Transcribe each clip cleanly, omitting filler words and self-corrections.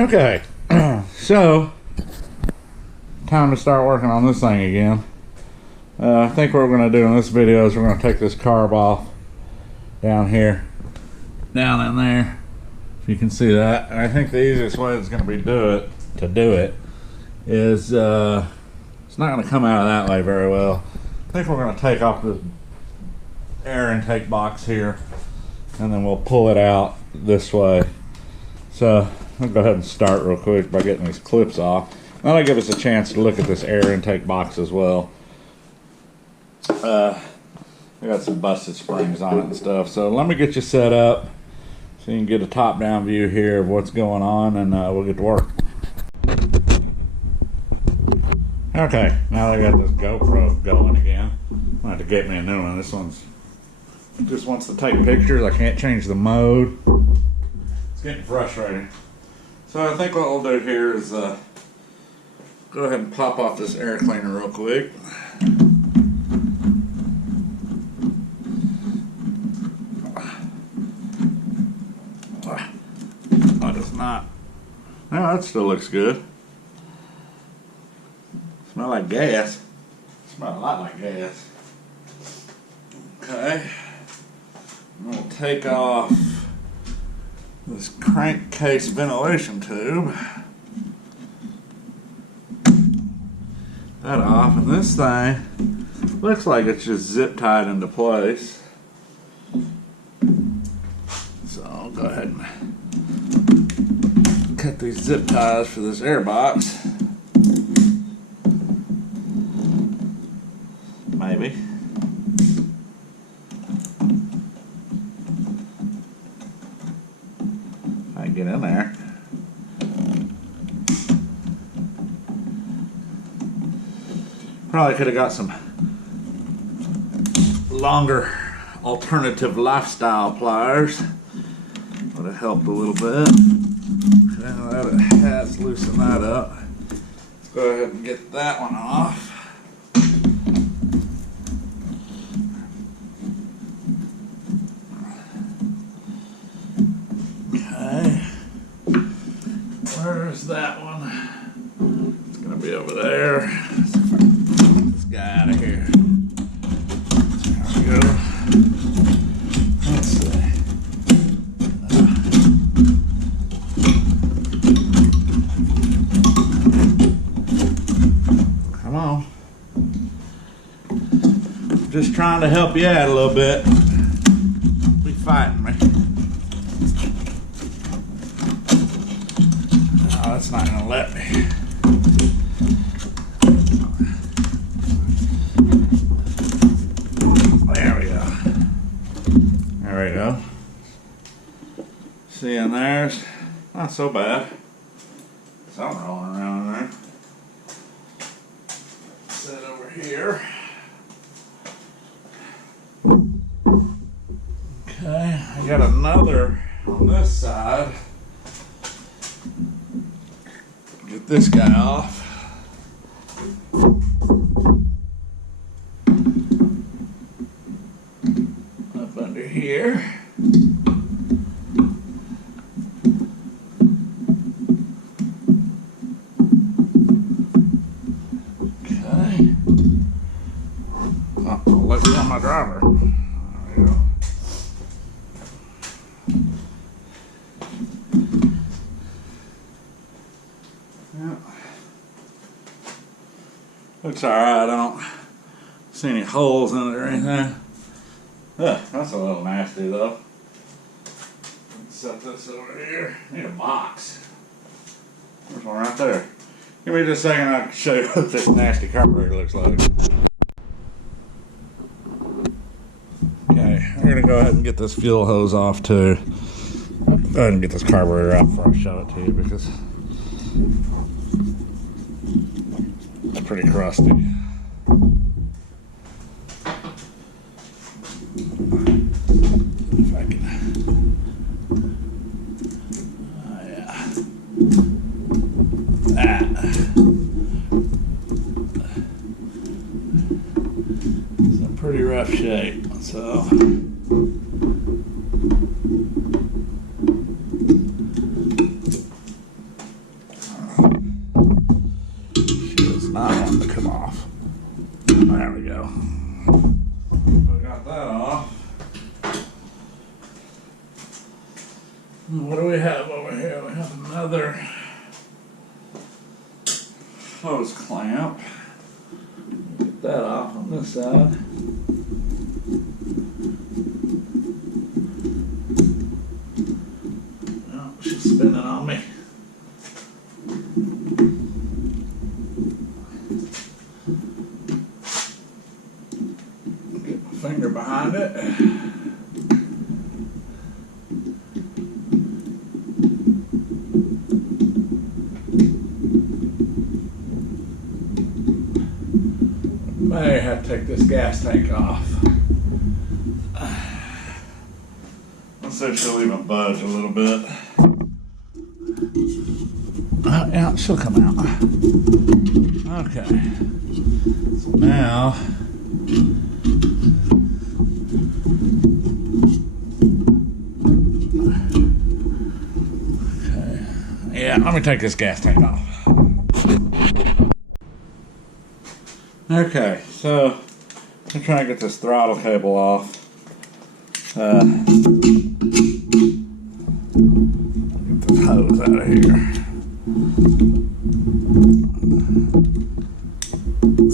Okay, so time to start working on this thing again. I think what we're going to do in this video is we're going to take this carb off down here, down in there, if you can see that. And I think the easiest way it's going to be to do it is it's not going to come out of that way very well. I think we're going to take off the air intake box here, and then we'll pull it out this way. So I'll go ahead and start real quick by getting these clips off. That'll give us a chance to look at this air intake box as well. I got some busted springs on it and stuff. So let me get you set up so you can get a top-down view here of what's going on, and we'll get to work. Okay, now I got this GoPro going again. I'm gonna have to get me a new one. This one's just wants to take pictures. I can't change the mode. It's getting frustrating. So I think what we'll do here is go ahead and pop off this air cleaner real quick. Oh, it does not. No, that still looks good. Smell like gas. Smell a lot like gas. Okay. We'll take off this crankcase ventilation tube. That off, and this thing looks like it's just zip tied into place. So I'll go ahead and cut these zip ties for this air box. Maybe. I can get in there. Probably could have got some longer alternative lifestyle pliers. Would have helped a little bit. Now that it has loosened that up, let's go ahead and get that one off. Okay. Where's that one? It's gonna be over there. Let's see if I can get this guy out of here. There we go. Let's see. Come on. I'm just trying to help you out a little bit. Be fighting me. No, that's not gonna let me. There we go. There we go. See in there's not so bad. Something rolling around in there. Set over here. Okay, I got another on this side. Get this guy off. Up under here. Okay. Oh, I'll let you on my driver. There we go. Yeah. Looks alright. I don't see any holes in it or anything. Ugh, that's a little nasty though. Let's set this over here. Need a box. There's one right there. Give me just a second, I can show you what this nasty carburetor looks like. Okay, we're gonna go ahead and get this fuel hose off too. Go ahead and get this carburetor out before I show it to you because it's pretty crusty. If I can. Oh yeah. That. It's in pretty rough shape, so. What do we have over here? We have another hose clamp. Get that off on this side. Oh, she's spinning on me. Get my finger behind it. May have to take this gas tank off. Let's see if she'll even budge a little bit. Yeah, she'll come out. Okay. So now, okay. Yeah, let me take this gas tank off. Okay, so I'm trying to get this throttle cable off. Get this hose out of here.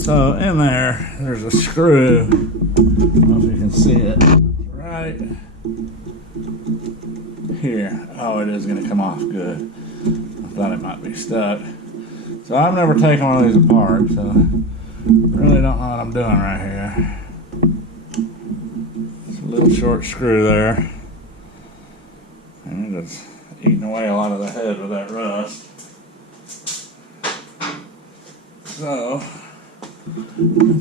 So in there's a screw. I don't know if you can see it. Right here. Oh, it is going to come off good. I thought it might be stuck. So I've never taken one of these apart, so really don't know what I'm doing right here. It's a little short screw there. And it's eating away a lot of the head with that rust. So, I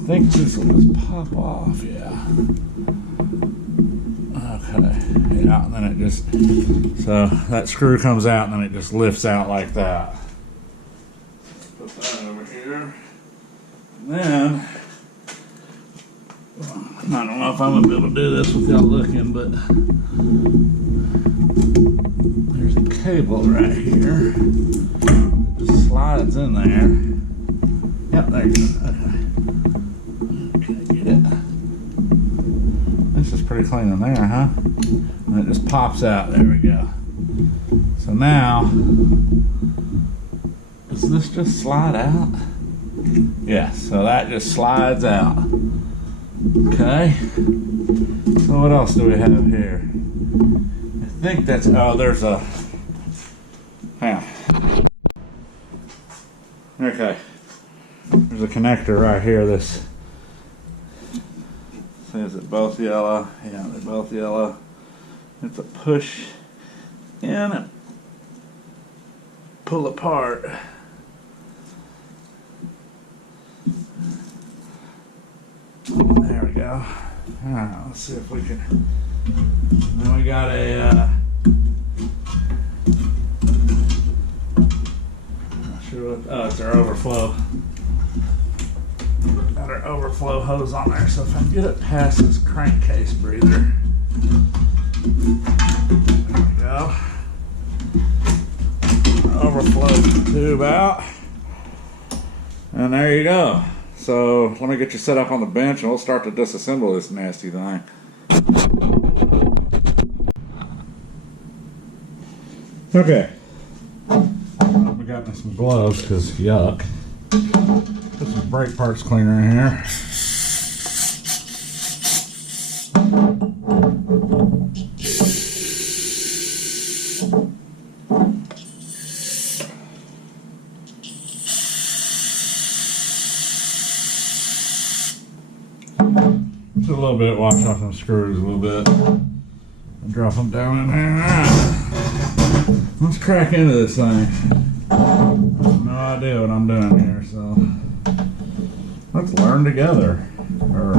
think this will just pop off, yeah. Okay, yeah, and then it just, so that screw comes out and then it just lifts out like that. Let's put that over here. And then, I don't know if I'm gonna be able to do this without looking, but there's a cable right here. It just slides in there. Yep, there you go. Okay. Okay, get it. This is pretty clean in there, huh? And it just pops out. There we go. So now, does this just slide out? Yeah, so that just slides out. Okay. So what else do we have here? I think that's, oh, there's a, hang on. Okay. There's a connector right here. This says it both yellow. Yeah, they're both yellow. It's a push in and pull apart. There we go. Alright, let's see if we can. Then we got a not sure what, oh, it's our overflow. Got our overflow hose on there, so if I can get it past this crankcase breather. There we go. Our overflow tube out. And there you go. So let me get you set up on the bench and we'll start to disassemble this nasty thing. Okay. We got me some gloves because yuck. Put some brake parts cleaner in here. Just a little bit, wash off them screws a little bit. And drop them down in there. Alright. Let's crack into this thing. I have no idea what I'm doing here, so let's learn together. Or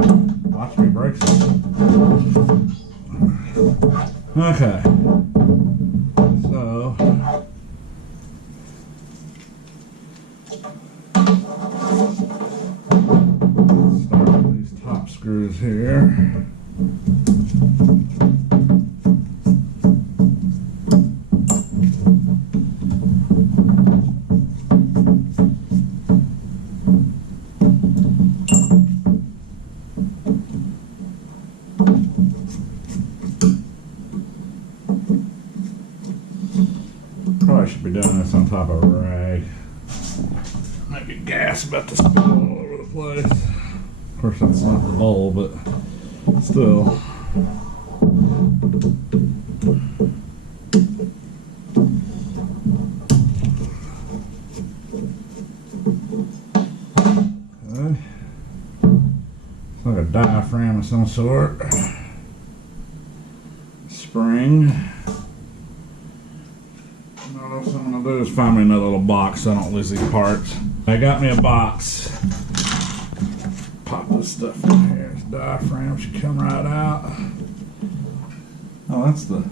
watch me break something. Okay. So start with these top screws here. Probably should be doing this on top of a rag. Might get gas about to spill all over the place. Of course, that's not the bowl, but still. Okay. It's like a diaphragm of some sort. Spring. What else I'm gonna do is find me another little box so I don't lose these parts. I got me a box. Pop this stuff in here. This diaphragm should come right out. Oh, that's the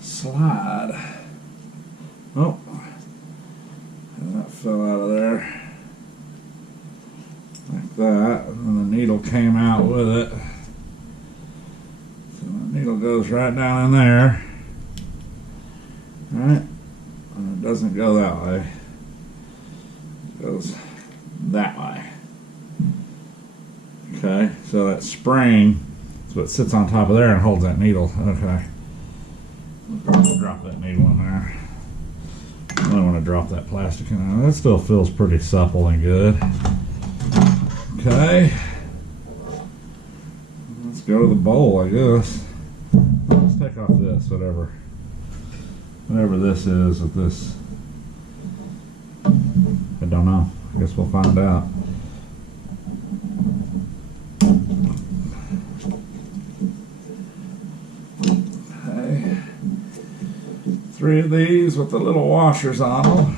slide. Oh, and that fell out of there. Like that. And then the needle came out with it. So the needle goes right down in there. Alright. And it doesn't go that way. It goes that way. Okay, so that spring is what sits on top of there and holds that needle. Okay. I'll probably drop that needle in there. I don't want to drop that plastic in there. That still feels pretty supple and good. Okay. Let's go to the bowl, I guess. Let's take off this, whatever this is with this. I don't know. I guess we'll find out. Okay. 3 of these with the little washers on them.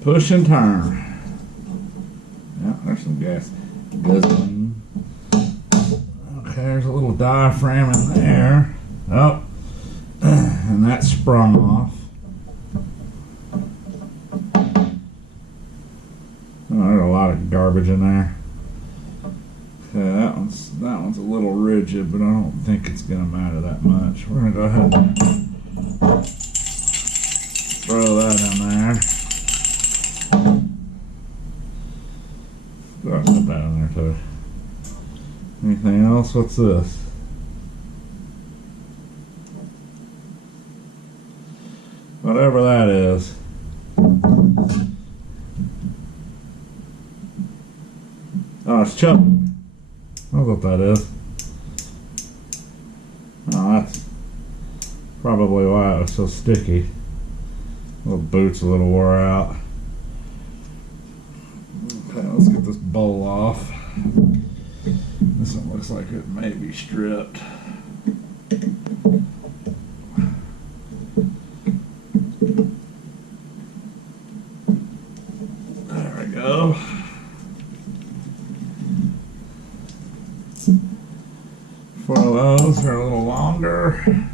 Push and turn. Yeah, there's some gas. Guzzling. Okay, there's a little diaphragm in there. Oh, and that sprung off. Oh, there's a lot of garbage in there. Okay, that one's a little rigid, but I don't think it's gonna matter that much. We're gonna go ahead and throw that in there. Go ahead and put that in there too. Anything else? What's this? Whatever that is. Oh, it's chucking. That's what that is. Oh, that's probably why it was so sticky. Little boot's a little wore out. Okay, let's get this bowl off. This one looks like it may be stripped. There we go. Four of those are a little longer.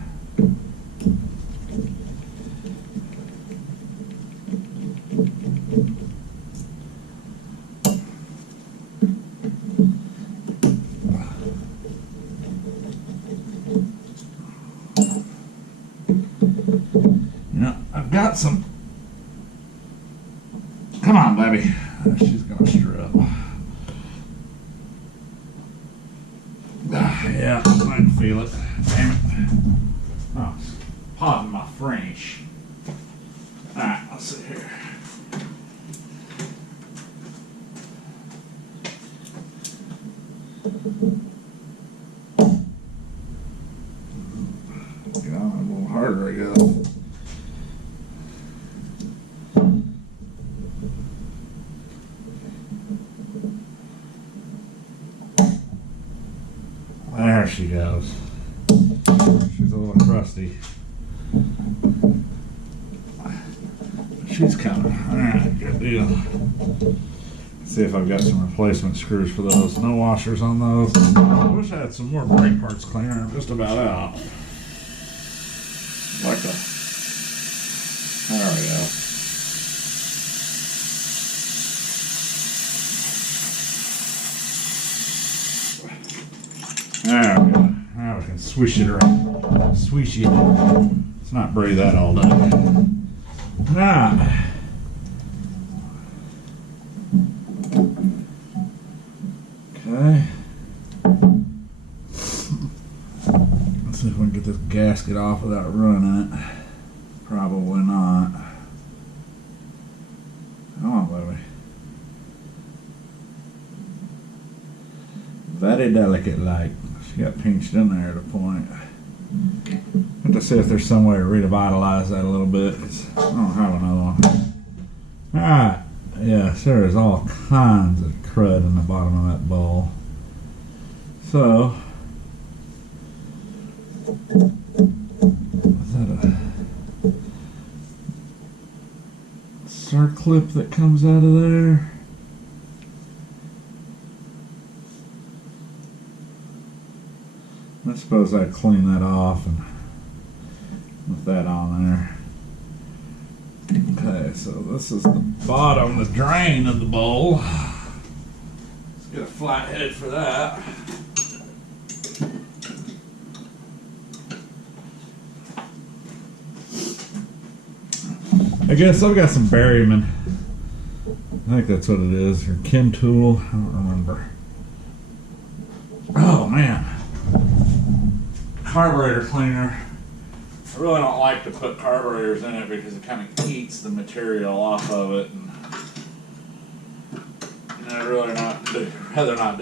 I've got some. Come on, baby. She's gonna strip. Yeah, I can feel it. Damn it. Oh, pardon my French. Alright, let's see here. Get on a little harder, I guess. There she goes. She's a little crusty. She's coming. Alright, good deal. Let's see if I've got some replacement screws for those. No washers on those. I wish I had some more brake parts cleaner. I'm just about out. Like a. There we go. There we go. Now we can can swish it around. Swish it. Let's not breathe that all day. Alright. Okay. Let's see if we can get this gasket off without ruining it. Probably not. Come on, baby. Very delicate like. She got pinched in there at a point. Have to see if there's some way to revitalize that a little bit. I don't have another one. Alright. Yeah, so there's all kinds of crud in the bottom of that bowl. So, is that a circlip that comes out of there? I suppose I'd clean that off and with that on there. Okay, so this is the bottom, the drain of the bowl. Let's get a flat head for that. I guess I've got some Berryman. I think that's what it is. Or Kin Tool. I don't remember. Oh man. Carburetor cleaner. I really don't like to put carburetors in it because it kind of eats the material off of it, and I'd rather not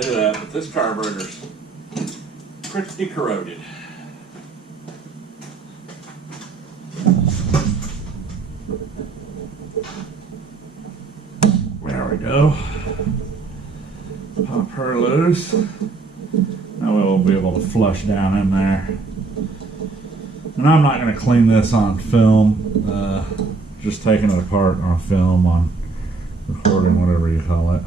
do that. But this carburetor's pretty corroded. There we go. Pop her loose. Now we'll be able to flush down in there. And I'm not going to clean this on film, just taking it apart on film, on recording, whatever you call it.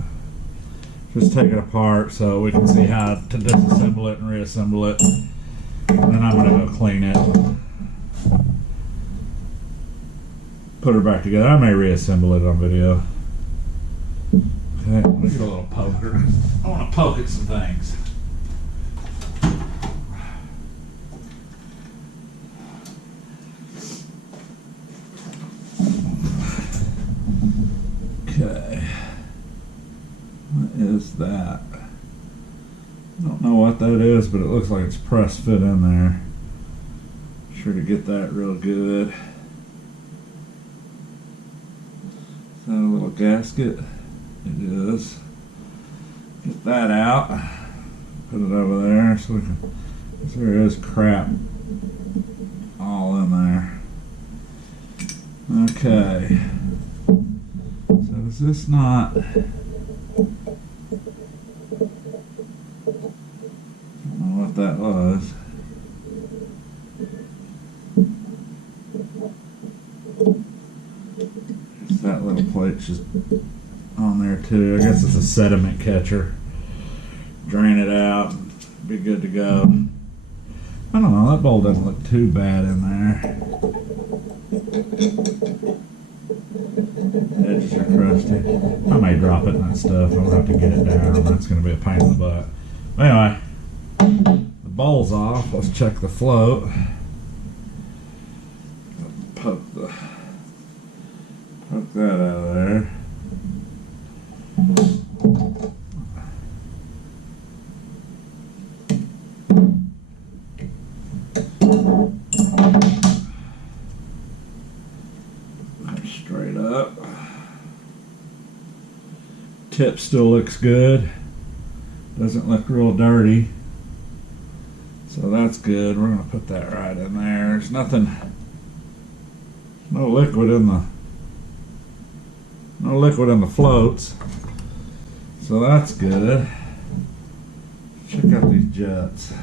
Just take it apart so we can see how to disassemble it and reassemble it. And then I'm going to go clean it. Put her back together. I may reassemble it on video. Okay, let me get a little poker. I want to poke at some things. Okay, what is that? I don't know what that is, but it looks like it's press fit in there. Sure to get that real good. Is that a little gasket? It is. Get that out. Put it over there so we can. There is crap all in there. Okay. So is this not? I don't know what that was. There's that little plate just on there too. I guess it's a sediment catcher. Drain it out and be good to go. I don't know, that bowl doesn't look too bad in there. Edges are crusty. I may drop it in that stuff. I'll have to get it down. That's going to be a pain in the butt. Anyway, the bowl's off. Let's check the float. Poke that out of there. Straight up. Tip still looks good. Doesn't look real dirty. So that's good. We're going to put that right in there. There's nothing, no liquid in the floats. So that's good. Check out these jets.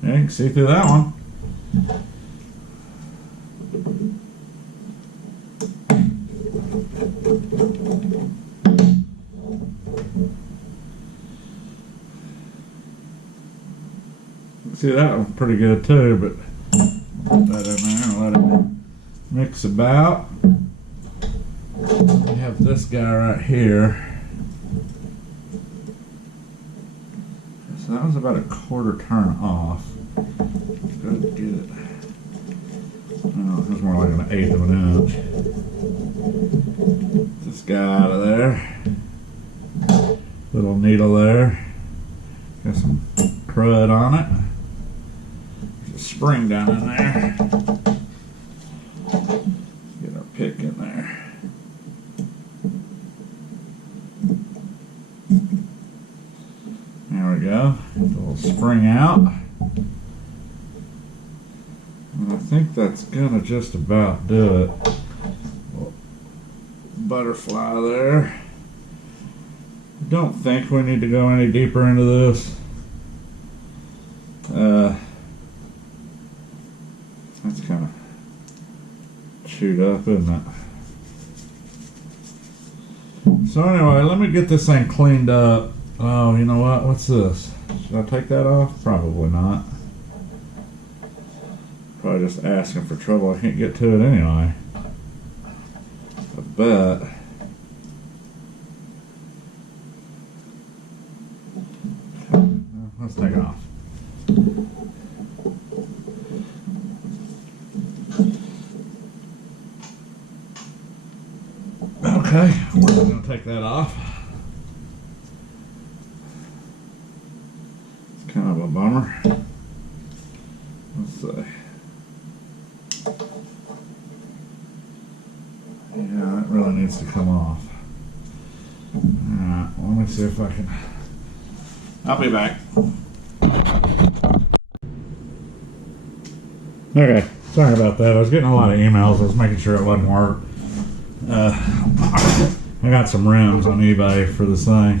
Yeah, you can see through that one. See, that one's pretty good too, but put that in there and let it mix about. We have this guy right here. So that was about a quarter turn off. Let's go get it. Oh, it was more like an eighth of an inch. Get this guy out of there. Little needle there. Got some crud on it. There's a spring down in there. Get our pick in there. There we go. Get the little spring out. And I think that's gonna just about do it. Little butterfly there. Don't think we need to go any deeper into this. That's kind of chewed up, isn't it? So anyway, let me get this thing cleaned up. Oh, you know what? What's this? Should I take that off? Probably not. Probably just asking for trouble. I can't get to it anyway. I bet. Let's take it off. Okay, we're going to take that off. It's kind of a bummer. Let's see. Yeah, that really needs to come off. Alright, let me see if I can. I'll be back. Okay, sorry about that. I was getting a lot of emails. I was making sure it wouldn't work. I got some rims on eBay for this thing.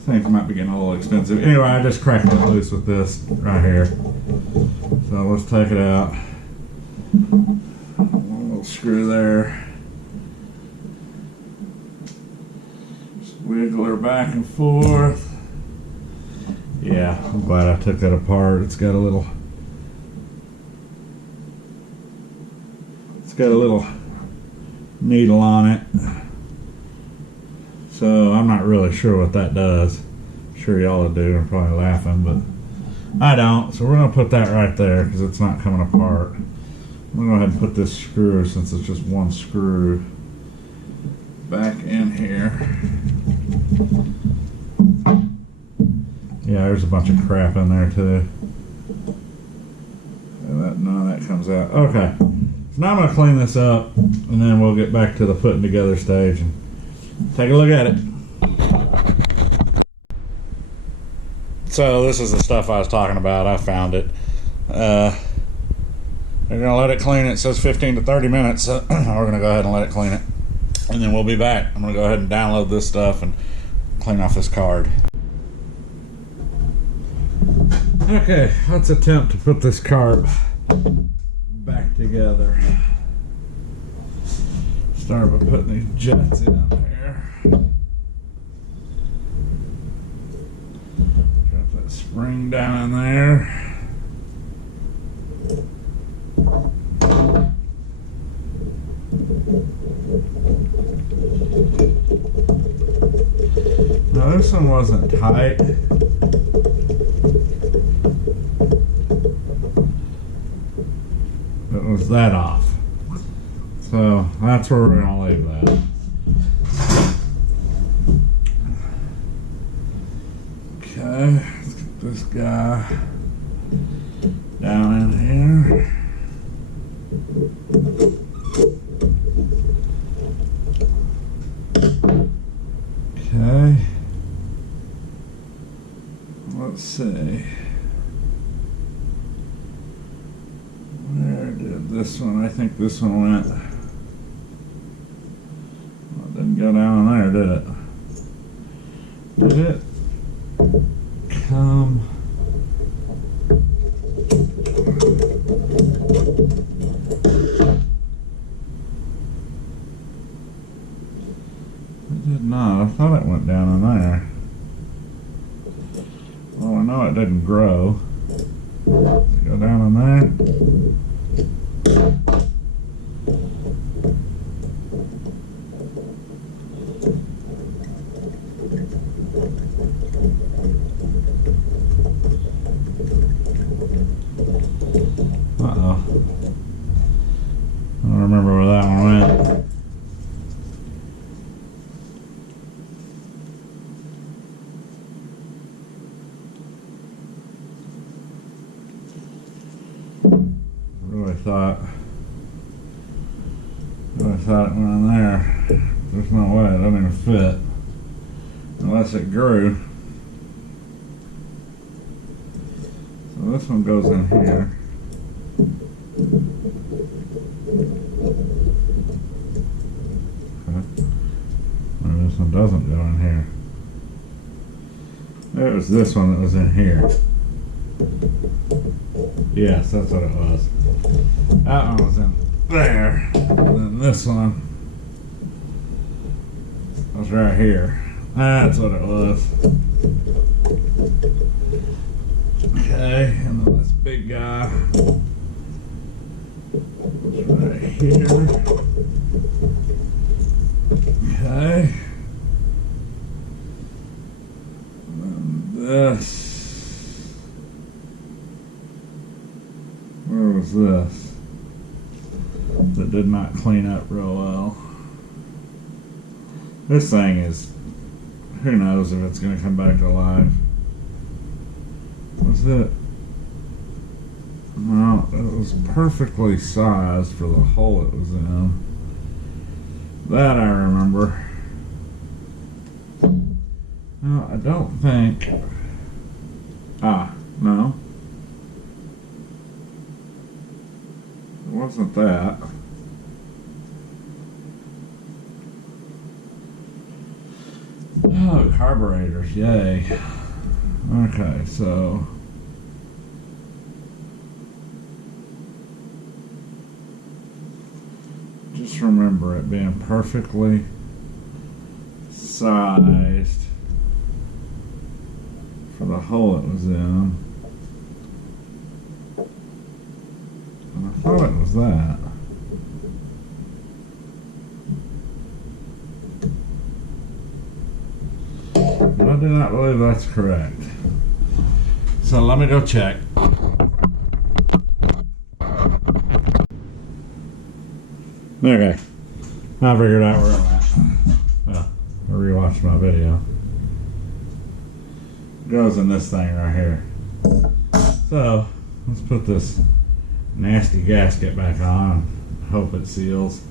Things might be getting a little expensive. Anyway, I just cracked it loose with this right here. So let's take it out. One little screw there. Just wiggle her back and forth. Yeah, I'm glad I took that apart. It's got a little needle on it. So I'm not really sure what that does. I'm sure y'all do. I'm probably laughing, but I don't. So we're going to put that right there because it's not coming apart. I'm going to go ahead and put this screw, since it's just one screw, back in here. Yeah, there's a bunch of crap in there too. None of that comes out. Okay. So now I'm going to clean this up, and then we'll get back to the putting together stage and take a look at it. So this is the stuff I was talking about. I found it. They're going to let it clean. It says 15 to 30 minutes, so we're going to go ahead and let it clean it. And then we'll be back. I'm going to go ahead and download this stuff and clean off this card. Okay, let's attempt to put this carb back together. Start by putting these jets in there. Drop that spring down in there. Now this one wasn't tight. It was that off. So that's where we're gonna leave that. Okay, let's get this guy down in here. Okay. Let's see. Where did this one? I think this one went. Well, it didn't go down in there, did it? Did it come? It did not. I thought it went down in there. Well, I know it didn't grow. Does it go down in there? it went in there. There's no way, it doesn't even fit. Unless it grew. So this one goes in here. Okay. Well, this one doesn't go in here. It was this one that was in here. Yes, that's what it was. That one was in there. And then this one was right here. That's what it was. Okay, and then this big guy is right here. Okay. And then this. Where was this? That did not clean up real well. This thing is, who knows if it's going to come back to life. Was it? No, it was perfectly sized for the hole it was in. That I remember. No, I don't think. No. It wasn't that. Oh, carburetors, yay. Okay, so just remember it being perfectly sized for the hole it was in. And I thought it was that. But I do not believe that's correct. So let me go check. Okay, I figured out where I'm at. Well, I rewatched my video. It goes in this thing right here. So let's put this nasty gasket back on. Hope it seals.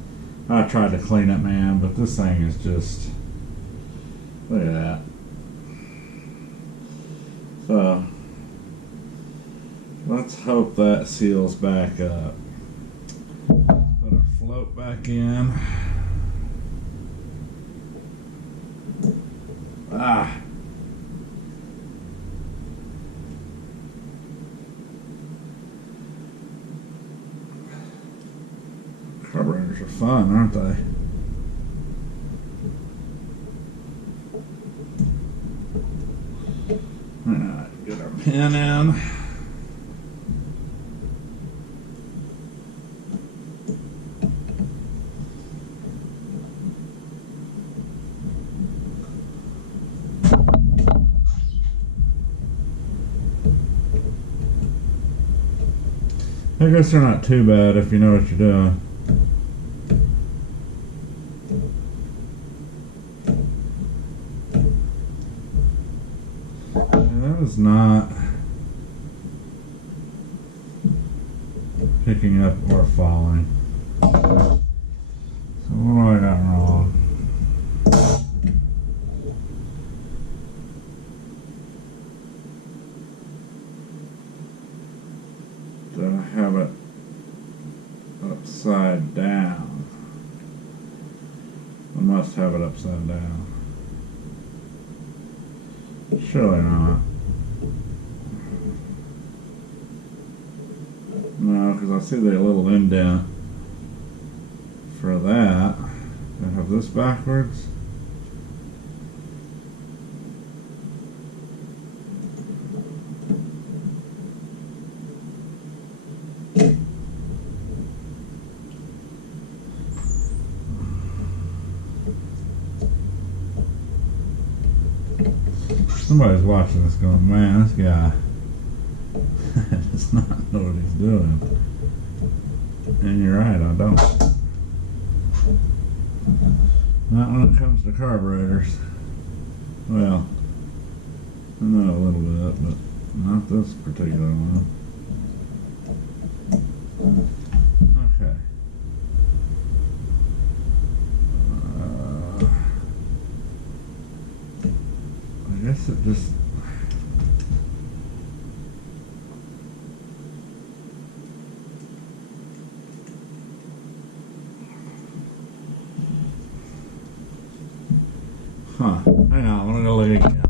I tried to clean it, man, but this thing is just, look at that. So let's hope that seals back up. Put our float back in. Carburetors are fun, aren't they? Alright, get our pin in. I guess they're not too bad if you know what you're doing. That was not picking up or falling. So what do I got wrong? Did I have it upside down? I must have it upside down. Surely not. No, because I see the little indent for that. I have this backwards. Somebody's watching this going, man, this guy does not know what he's doing. And you're right, I don't. Not when it comes to carburetors. Well, I know a little bit, but not this particular one. Okay. guess it just... Huh. Hang on, let me go look again.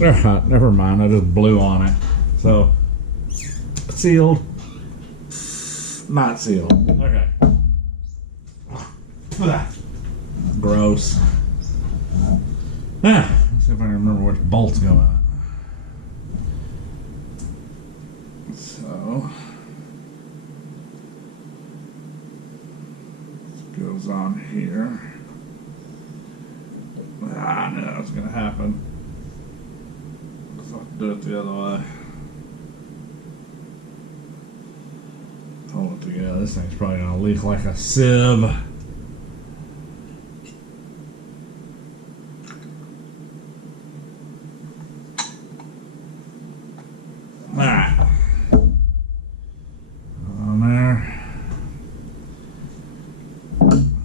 Alright, never mind, I just blew on it. So, sealed, not sealed. Okay. Gross. Let's see if I can remember which bolts go out. So, this goes on here. I knew that was going to happen. So I'll do it the other way. Hold it together. This thing's probably going to leak like a sieve. Alright. On there.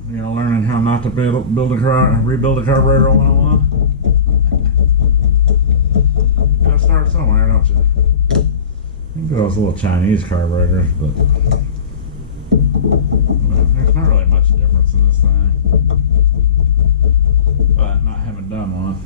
You know, learning how not to rebuild a carburetor 101. Gotta start somewhere, don't you? I think those little Chinese carburetors, but there's not really much difference in this thing. But not having done one.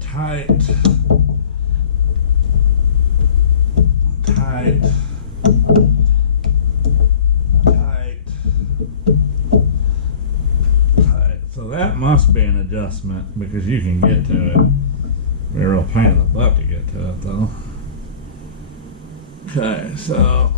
Tight, tight, tight, tight. So that must be an adjustment because you can get to it. Be a real pain in the butt to get to it though. Okay, so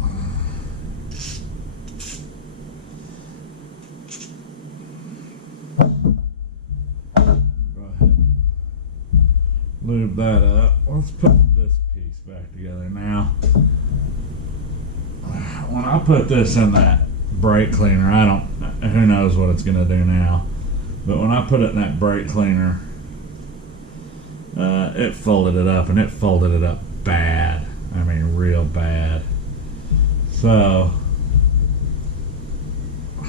lube that up. Let's put this piece back together now. When I put this in that brake cleaner, who knows what it's going to do now. But when I put it in that brake cleaner, it folded it up, and it folded it up bad. I mean, real bad. So,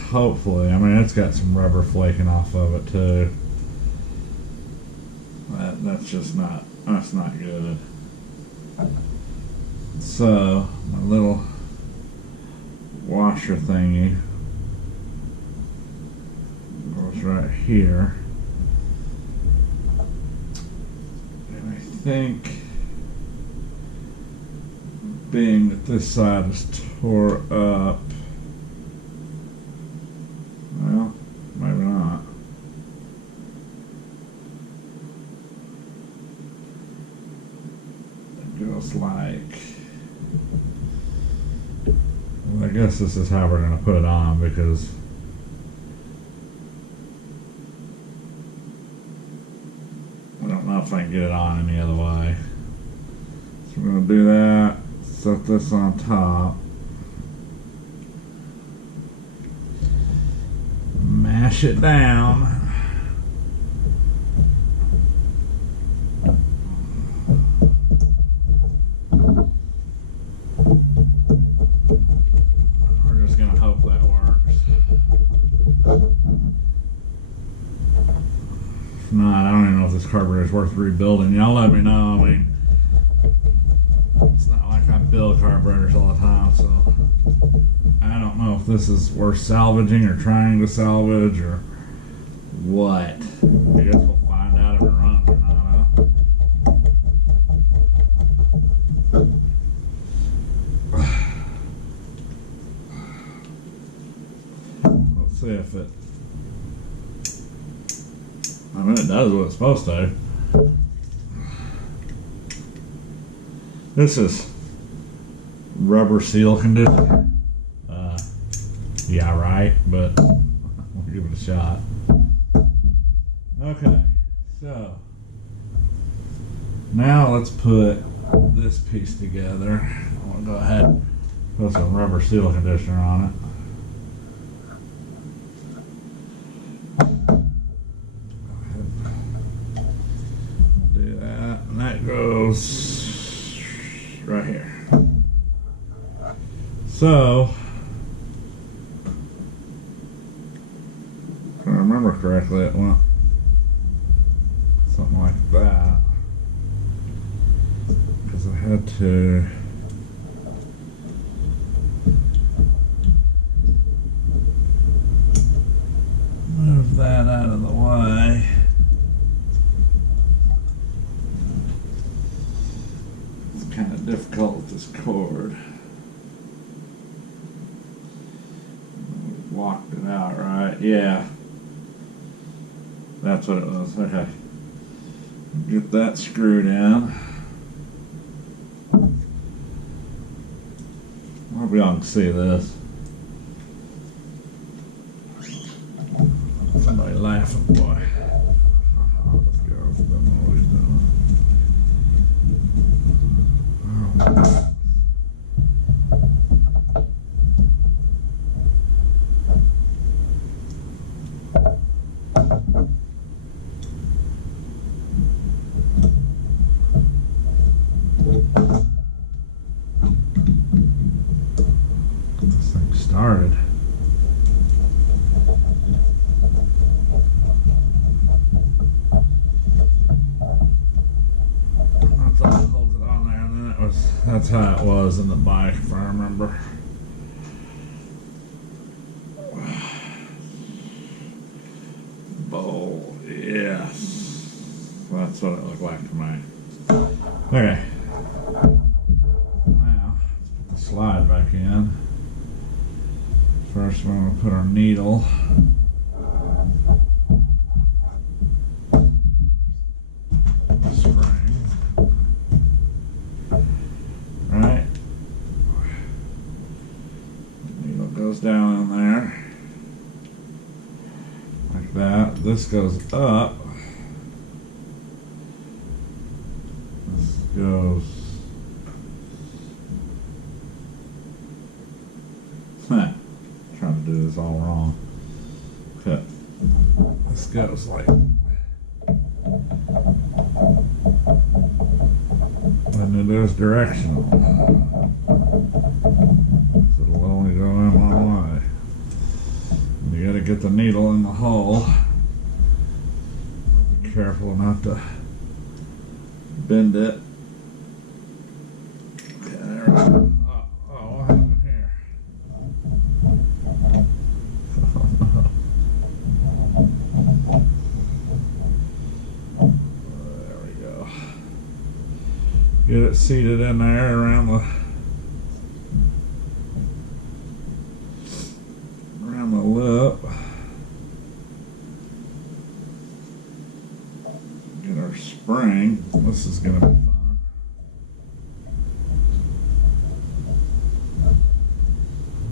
hopefully, I mean, it's got some rubber flaking off of it too. That's not good. So, my little washer thingy goes right here. And I think, being that this side is tore up, well, maybe not. Goes like, well, I guess this is how we're going to put it on because I don't know if I can get it on any other way. So we're going to do that, set this on top, mash it down. Not, I don't even know if this carburetor is worth rebuilding. Y'all let me know. I mean, it's not like I build carburetors all the time, so I don't know if this is worth salvaging or trying to salvage or what. I guess we'll find out if it runs or not, huh? Let's see if it... I mean, it does what it's supposed to. This is rubber seal conditioner. Yeah, right, but we'll give it a shot. Okay, so now let's put this piece together. I'm gonna go ahead and put some rubber seal conditioner on it. So, if I remember correctly, it went something like that. Because I had to move that out of the way. It's kind of difficult with this cord. Locked it out, right? Yeah. That's what it was. Okay. Get that screwed in. I hope y'all can see this. Somebody laughing, boy. This girl doesn't know what he's doing. Oh. This thing started. That's all that holds it on there, and then that's how it was in the bike, if I remember. Bowl, yes. That's what it looked like to me. Okay. Now, let's put the slide back in. First, we're going to put our needle. Spring. Right. Needle goes down in there. Like that. This goes up. This goes. Trying to do this all wrong. Okay. This goes like. And it is directional. So it'll only go in one way. And you gotta get the needle in the hole. Be careful not to bend it. Okay, there we go. Oh, what happened here? There we go. Get it seated in there around the lip. Get our spring. This is gonna be fun.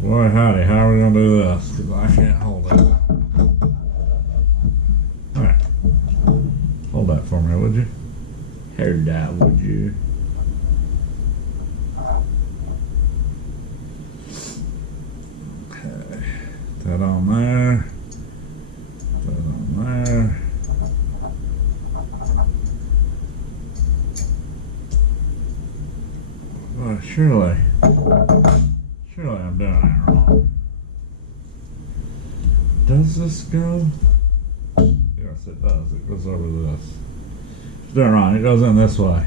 Boy howdy, how are we gonna do this? Because I can't hold it. Alright. Hold that for me, would you? Hold that, would you? Okay. That on there. That on there. Well, surely I'm doing it wrong. Does this go? Yes, it does. It goes over this. It's doing it wrong. It goes in this way.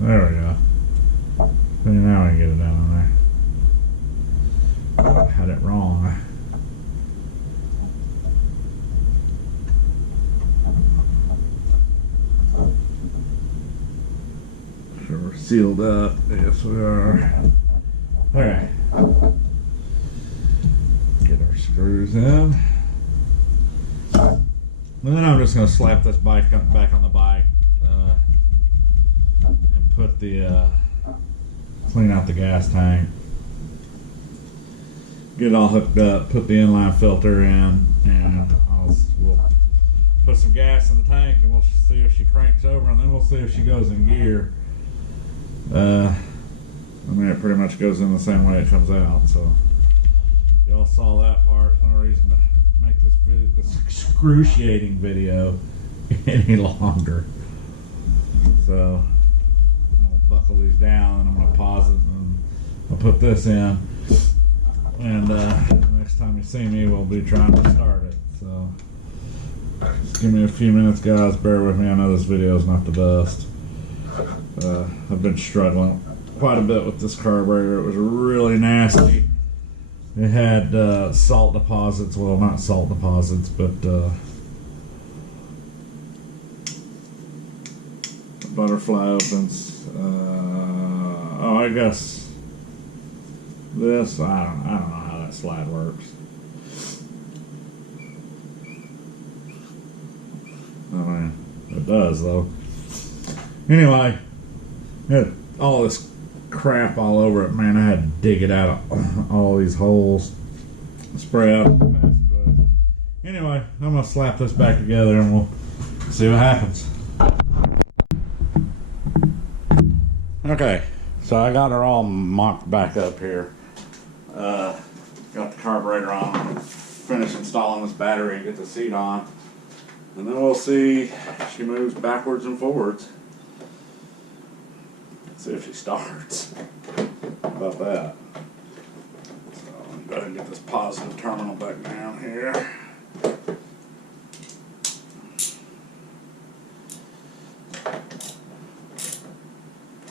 There we go. See, now we can get it down in there. I had it wrong. Sure, we're sealed up. Yes, we are. Okay. Get our screws in. And then I'm just going to slap this bike back on the bike and put the clean out the gas tank. Get it all hooked up, put the inline filter in, and we'll put some gas in the tank and we'll see if she cranks over, and then we'll see if she goes in gear. I mean, it pretty much goes in the same way it comes out, so y'all saw that part. There's no reason to make this excruciating video any longer. So I'm gonna buckle these down and I'm gonna pause it and I'll put this in. And next time you see me, we'll be trying to start it. So just give me a few minutes, guys. Bear with me. I know this video is not the best. I've been struggling quite a bit with this carburetor. It was really nasty. It had salt deposits. Well, not salt deposits, but butterfly opens. Oh, I guess this. I don't know how that slide works. I mean, it does though. Anyway, it had all this crap all over it, man. I had to dig it out of all these holes, spray out. Anyway, I'm gonna slap this back together and we'll see what happens. Okay, so I got her all mocked back up here. Got the carburetor on. Finish installing this battery and get the seat on, and then we'll see if she moves backwards and forwards. See if she starts. How about that? So I'm going to get this positive terminal back down here.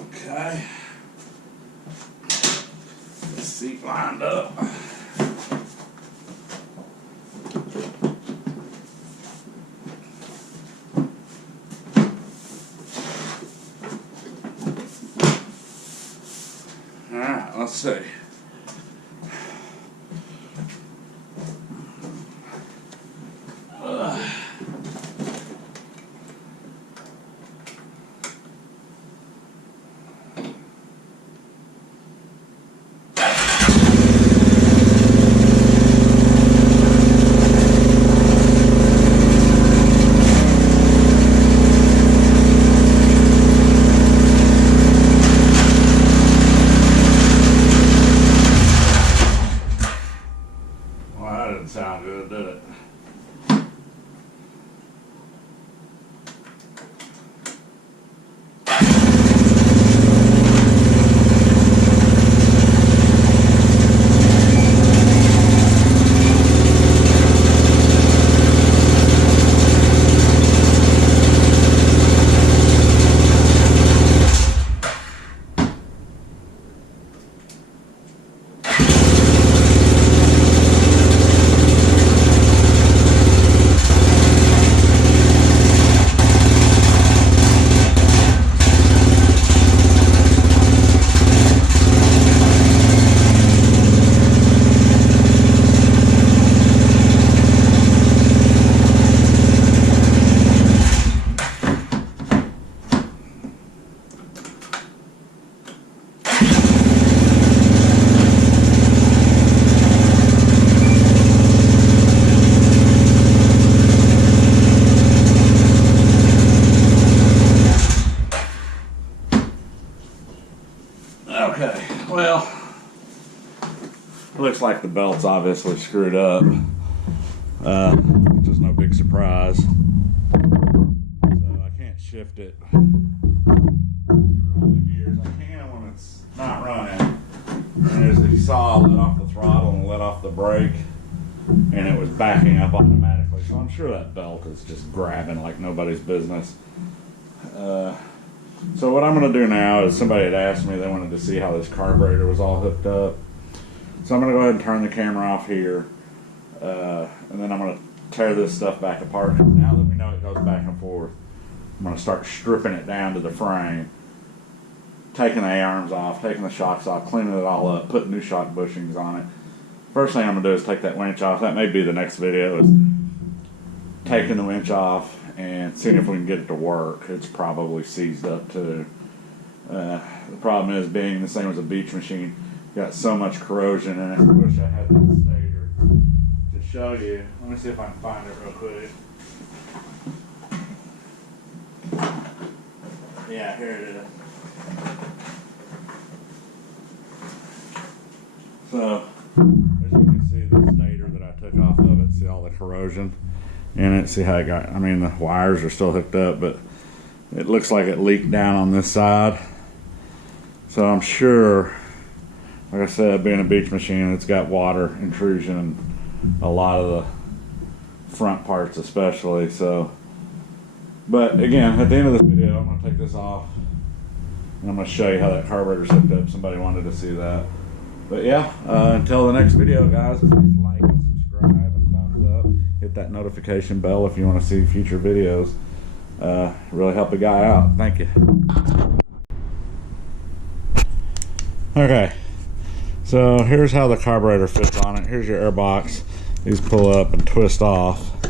Okay. The seat lined up. Alright, let's see. Sound good, did it? Okay, well, looks like the belt's obviously screwed up, which is no big surprise. So I can't shift it all the gears. I can when it's not running. And as you saw, I let off the throttle and let off the brake, and it was backing up automatically. So I'm sure that belt is just grabbing like nobody's business. So what I'm going to do now is, somebody had asked me, they wanted to see how this carburetor was all hooked up. So I'm going to go ahead and turn the camera off here, and then I'm going to tear this stuff back apart. And now that we know it goes back and forth, I'm going to start stripping it down to the frame, taking the A-arms off, taking the shocks off, cleaning it all up, putting new shock bushings on it. First thing I'm going to do is take that winch off. That may be the next video, is taking the winch off and seeing if we can get it to work. It's probably seized up too. The problem is, being the same as a beach machine, got so much corrosion in it. I wish I had that stator to show you. Let me see if I can find it real quick. Yeah, here it is. So, as you can see, the stator that I took off of it, see all the corrosion in it. See how it got, I mean, the wires are still hooked up, but it looks like it leaked down on this side. So I'm sure like I said, being a beach machine, it's got water intrusion in a lot of the front parts especially. So, but again, at the end of this video, I'm going to take this off and I'm going to show you how that carburetor's hooked up. Somebody wanted to see that. But yeah, until the next video, guys, please like and subscribe and thumbs up. Hit that notification bell if you want to see future videos. Really help a guy out. Thank you. Okay, so here's how the carburetor fits on it. Here's your air box. These pull up and twist off.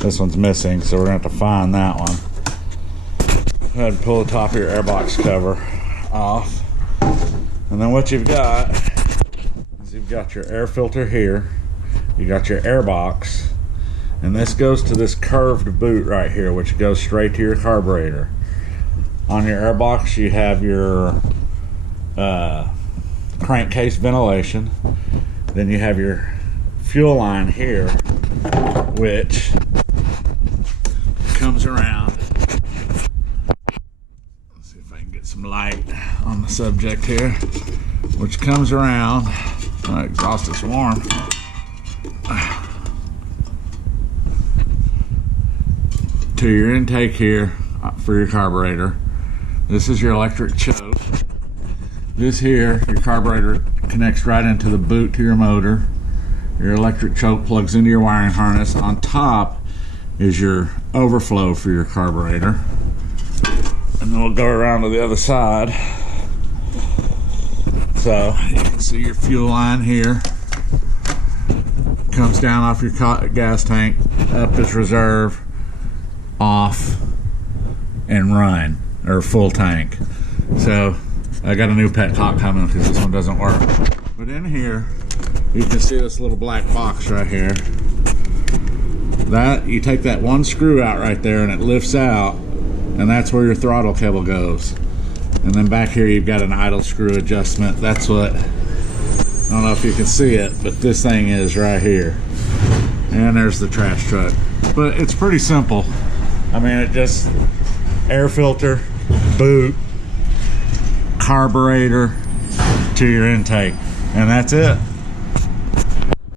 This one's missing, so we're gonna have to find that one. Go ahead and pull the top of your air box cover off. And then what you've got is you've got your air filter here. You got your air box. And this goes to this curved boot right here, which goes straight to your carburetor. On your air box, you have your crankcase ventilation. Then you have your fuel line here, which comes around. Let's see if I can get some light on the subject here. Which comes around. Oh, exhaust is warm. To your intake here for your carburetor. This is your electric choke. This here, your carburetor connects right into the boot to your motor. Your electric choke plugs into your wiring harness. On top is your overflow for your carburetor. And then we'll go around to the other side. So you can see your fuel line here. Comes down off your gas tank, up is reserve, off, and run, or full tank. So I got a new petcock coming because this one doesn't work. But in here, you can see this little black box right here. That, you take that one screw out right there and it lifts out, and that's where your throttle cable goes. And then back here you've got an idle screw adjustment. That's what, I don't know if you can see it, but this thing is right here. And there's the trash truck. But it's pretty simple. I mean, it just, air filter, boot, carburetor to your intake, and that's it.